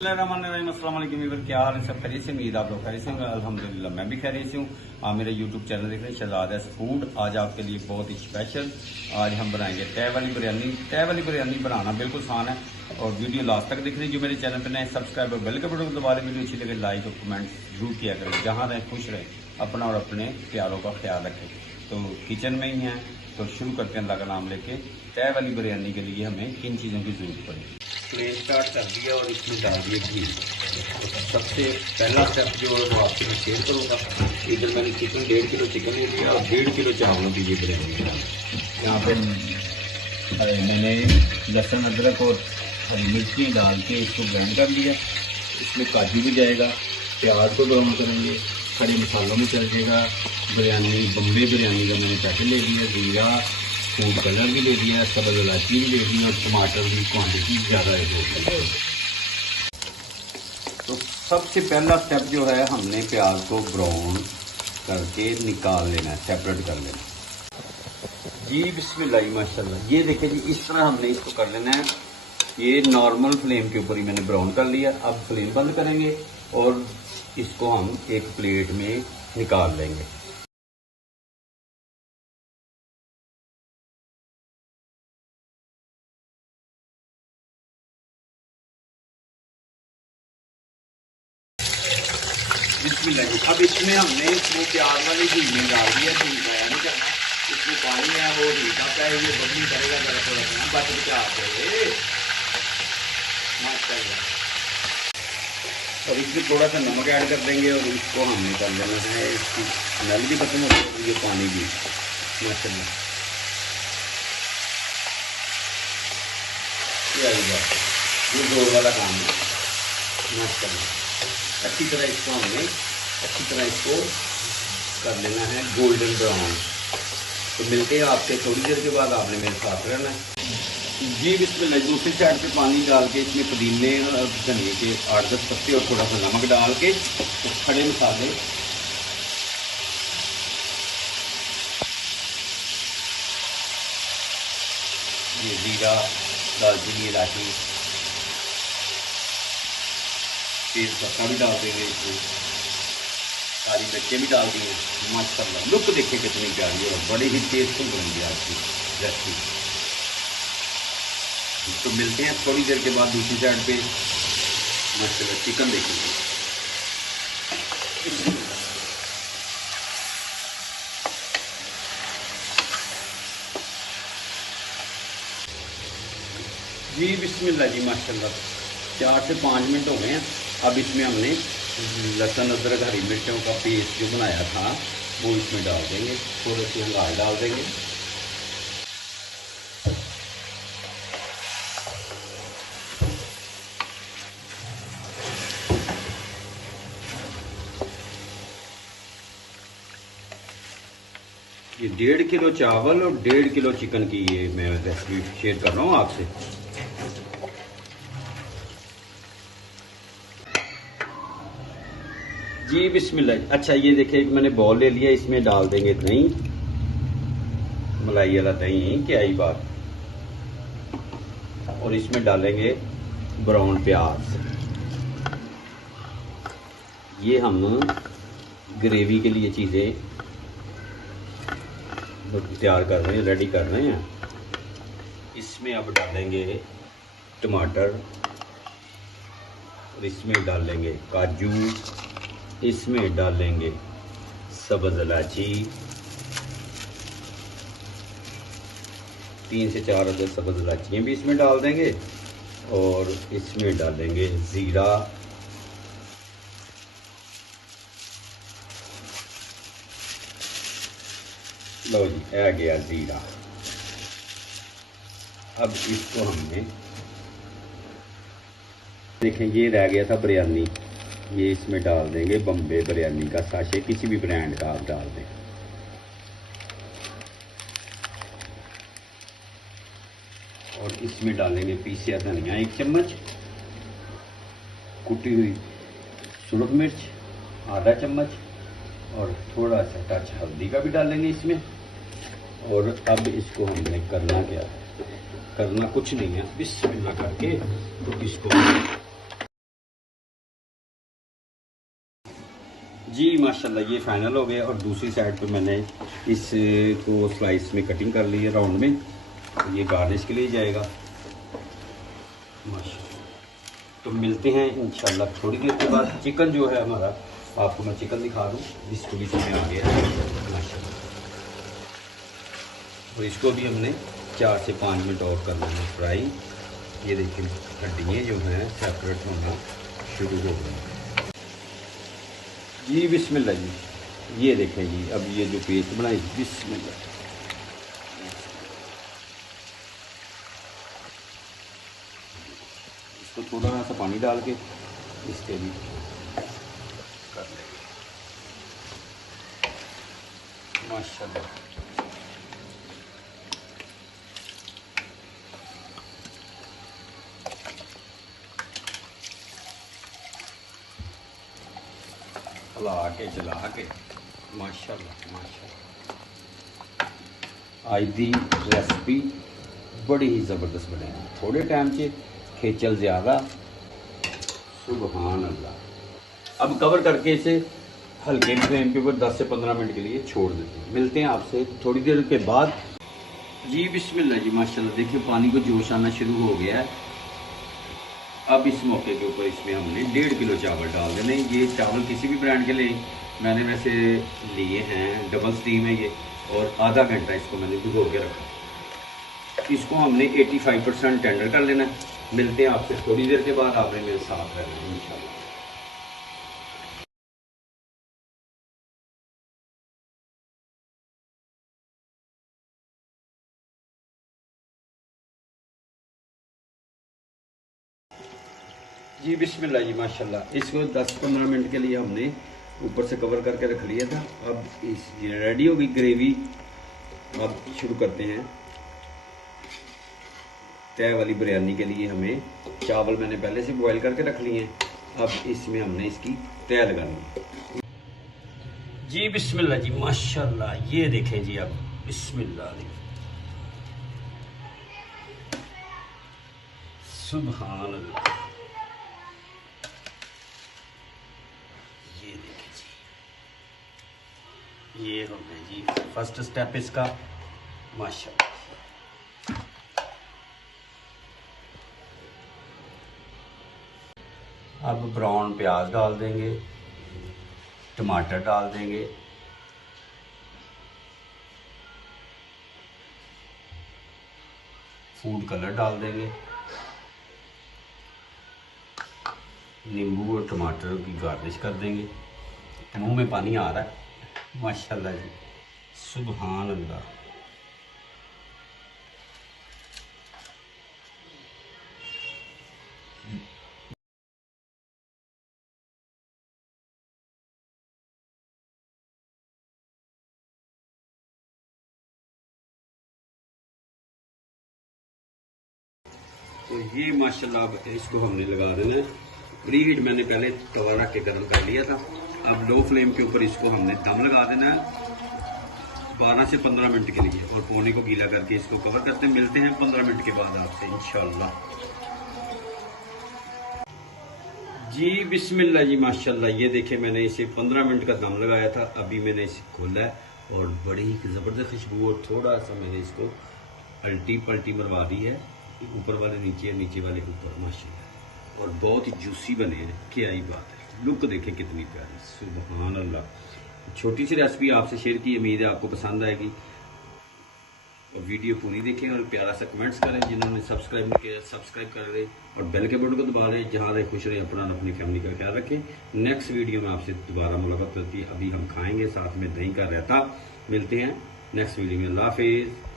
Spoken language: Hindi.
अस्सलाम वालेकुम। क्या हाल है? सब खैरियत से? उम्मीद आप लोग खैरियत से होंगे। अल्हम्दुलिल्लाह मैं भी खैरियत से हूँ। आप मेरे यूट्यूब चैनल देख रहे हैं शहजाद फूड। आज आपके लिए बहुत ही स्पेशल आज हम बनाएंगे तय वाली बिरयानी। तय वाली बिरयानी बनाना बिल्कुल आसान है और वीडियो लास्ट तक देख रहे हैं। जो मेरे चैनल पर नए सब्सक्राइब और बेल के बटन को दबा रहे, वीडियो अच्छी लगे लाइक और कमेंट जरूर किया करें। जहाँ रहें खुश रहें, अपना और अपने प्यारों का ख्याल रखें। तो किचन में ही हैं तो शुरू करते हैं अल्लाह का नाम लेके। तय वाली बिरयानी के लिए हमें किन चीज़ों की जरूरत पड़ेगी। फ्लेम स्टार्ट कर दिया और इसमें डाल दिए घी। तो सबसे पहला स्टेप जो है वो आपसे मैं शेयर करूँगा। इधर मैंने चिकन 1.5 किलो चिकन ले लिया और 1.5 किलो चावलों की ये बिरयानी। यहाँ पे मैंने लहसुन अदरक और हरी मिर्ची डाल के इसको ग्राइंड कर लिया। इसमें काजू भी जाएगा, प्याज को ब्राउन करेंगे, खड़े मसालों में चल जाएगा। बिरयानी बम्बे बिरयानी का मैंने पैकेट ले लिया, जीरा फूड कलर भी ले लिया, सब्ज़ इलायची भी ले ली और टमाटर की क्वांटिटी ज़्यादा है। तो सबसे पहला स्टेप जो है हमने प्याज को ब्राउन करके निकाल लेना है, सेपरेट कर लेना जी। बिस्मिल्लाह माशाल्लाह। ये देखिए जी, इस तरह हमने इसको कर लेना है। ये नॉर्मल फ्लेम के ऊपर ही मैंने ब्राउन कर लिया। अब फ्लेम बंद करेंगे और इसको हम एक प्लेट में निकाल लेंगे। अब इसमें हमने वो प्याज वाली घी में डाल दिया। घी गाया नहीं करना, इसमें पानी है वो हीटा का है, ये बदली करेगा जरा थोड़ा सा बच बचा के माशाल्लाह। और इसमें थोड़ा सा नमक ऐड कर देंगे और इसको हमने कर लेना है। इसकी स्मेल भी खत्म हो जाएगी, ये पानी भी माशाल्लाह। ये जोर वाला काम है माशाल्लाह। अच्छी तरह इसको हमने कर लेना है गोल्डन ब्राउन। तो मिलते हैं आपसे थोड़ी देर के बाद। आपने मेरे साथ रहना है जी। बिस्मिल्लाह। दूसरी साइड पे पानी डाल के इसमें पुदीने और धनिए के 8-10 पत्ते और थोड़ा सा नमक डाल के खड़े मसाले ये जीरा दालचीनी इलायची तेज पत्ता भी डाल देंगे, इसमें सारी मिर्चें भी डाल देंगे माशाल्लाह। लुक देखिए कितनी प्यारी और बड़ी ही टेस्टफुल बनेगी आपकी रेसिपी। तो मिलते हैं थोड़ी देर के बाद दूसरी साइड पे माशाल्लाह चिकन देखेंगे जी। बिस्मिल्लाह जी माशाल्लाह। 4 से 5 मिनट हो गए हैं। अब इसमें हमने लहसुन अदरक हरी मिर्चों का पेस्ट जो बनाया था वो इसमें डाल देंगे। थोड़ी सी हल्दी डाल देंगे। ये 1.5 किलो चावल और 1.5 किलो चिकन की ये मैं रेसिपी शेयर कर रहा हूँ आपसे। जी बिस्मिल्लाह। अच्छा ये देखिए एक मैंने बॉल ले लिया, इसमें डाल देंगे दही, मलाई वाला दही, क्या ही बात। और इसमें डालेंगे ब्राउन प्याज। ये हम ग्रेवी के लिए चीज़ें तैयार कर रहे हैं, रेडी कर रहे हैं। इसमें अब डालेंगे टमाटर और इसमें डालेंगे काजू, इसमें डालेंगे सब्ज़ इलायची, 3 से 4 अदर सब्ज़ इलायचियाँ भी इसमें डाल देंगे और इसमें डालेंगे ज़ीरा, लो जी आ गया ज़ीरा। अब इसको हमने देखें ये रह गया था बिरयानी, ये इसमें डाल देंगे बम्बे बिरयानी का साशे, किसी भी ब्रांड का आप डाल दें। और इसमें डालेंगे पीसा धनिया 1 चम्मच, कुटी हुई सुरख मिर्च आधा चम्मच और थोड़ा सा टच हल्दी का भी डालेंगे इसमें। और अब इसको हमने करना क्या है, करना कुछ नहीं है, बिस्मिल्लाह करके तो इसको जी माशाल्लाह ये फाइनल हो गया। और दूसरी साइड पे मैंने इसको स्लाइस में कटिंग कर ली है राउंड में, ये गार्निश के लिए जाएगा माशाल्लाह। तो मिलते हैं इंशाल्लाह थोड़ी देर के बाद। चिकन जो है हमारा, आपको मैं चिकन दिखा दूँ, इसको भी इसमें आ गया माशाल्लाह। और इसको भी हमने 4 से 5 मिनट और करना है फ्राई। ये देखिए हड्डियाँ जो हैं सेपरेट होना शुरू हो गई जी। बिस्मिल्लाह जी, ये देखें जी, अब ये जो पेस्ट बनाई बिस्मिल्लाह। इसको थोड़ा सा पानी डाल के इसके भी कर लेंगे माशाल्लाह। चला के माशाल्लाह माशाल्लाह। आज दी रेसिपी बड़ी ही ज़बरदस्त बने, थोड़े टाइम से खेचल ज़्यादा, सुभान अल्लाह। अब कवर करके इसे हल्के फ्लेम के ऊपर 10 से 15 मिनट के लिए छोड़ देते हैं। मिलते हैं आपसे थोड़ी देर के बाद जी। बिस्मिल्लाह जी माशाल्लाह। देखिए पानी को जोश आना शुरू हो गया है। अब इस मौके के ऊपर इसमें हमने 1.5 किलो चावल डाल देने। ये चावल किसी भी ब्रांड के लिए मैंने वैसे लिए हैं, डबल स्टीम है ये, और आधा घंटा इसको मैंने भिगो के रखा। इसको हमने 85% टेंडर कर लेना है। मिलते हैं आपसे थोड़ी देर के बाद, आपने मेरे साथ रहना इंशाल्लाह। जी बिस्मिल्लाह जी माशाल्लाह। इसको 10-15 मिनट के लिए हमने ऊपर से कवर करके रख लिया था। अब इस रेडी होगी ग्रेवी। अब शुरू करते हैं तय वाली बिरयानी के लिए। हमें चावल मैंने पहले से बॉईल करके रख लिए हैं। अब इसमें हमने इसकी तय लगानी है जी। बिस्मिल्लाह जी माशाल्लाह। ये देखें जी, अब बिस्मिल्लाह, सुभान अल्लाह। ये देखें जी, ये हो गया जी फर्स्ट स्टेप इसका माशाल्लाह। अब ब्राउन प्याज डाल देंगे, टमाटर डाल देंगे, फूड कलर डाल देंगे, नींबू और टमाटर की गार्निश कर देंगे। मुंह में पानी आ रहा है माशाल्लाह जी, सुभान अल्लाह। तो ये माशाल्लाह अब इसको हमने लगा देना है। प्री हीट मैंने पहले तवा रख के गर्म कर लिया था। अब लो फ्लेम के ऊपर इसको हमने दम लगा देना है 12 से 15 मिनट के लिए, और पोने को गीला करके इसको कवर करते हैं। मिलते हैं 15 मिनट के बाद आपसे इंशाल्लाह जी। बिस्मिल्लाह जी माशाल्लाह। ये देखे मैंने इसे 15 मिनट का दम लगाया था। अभी मैंने इसे खोला है और बड़ी ही ज़बरदस्त खुशबू, और थोड़ा सा मैंने इसको अल्टी पल्टी मरवा दी है, ऊपर वाले नीचे, नीचे वाले ऊपर माशाल्लाह। और बहुत ही जूसी बने हैं, क्या ही बात है। लुक देखे कितनी प्यारी, सुभान अल्लाह। छोटी सी रेसिपी आपसे शेयर की, उम्मीद है आपको पसंद आएगी। और वीडियो पूरी देखें और प्यारा सा कमेंट्स करें। जिन्होंने सब्सक्राइब नहीं किया सब्सक्राइब कर रहे, और बेल के बटन को दबा रहे। जहाँ रहे खुश रहे, अपना अपनी फैमिली का ख्याल रखें। नेक्स्ट वीडियो में आपसे दोबारा मुलाकात होती है। अभी हम खाएंगे साथ में दही का रायता। मिलते हैं नेक्स्ट वीडियो में। अल्लाह हाफिज़।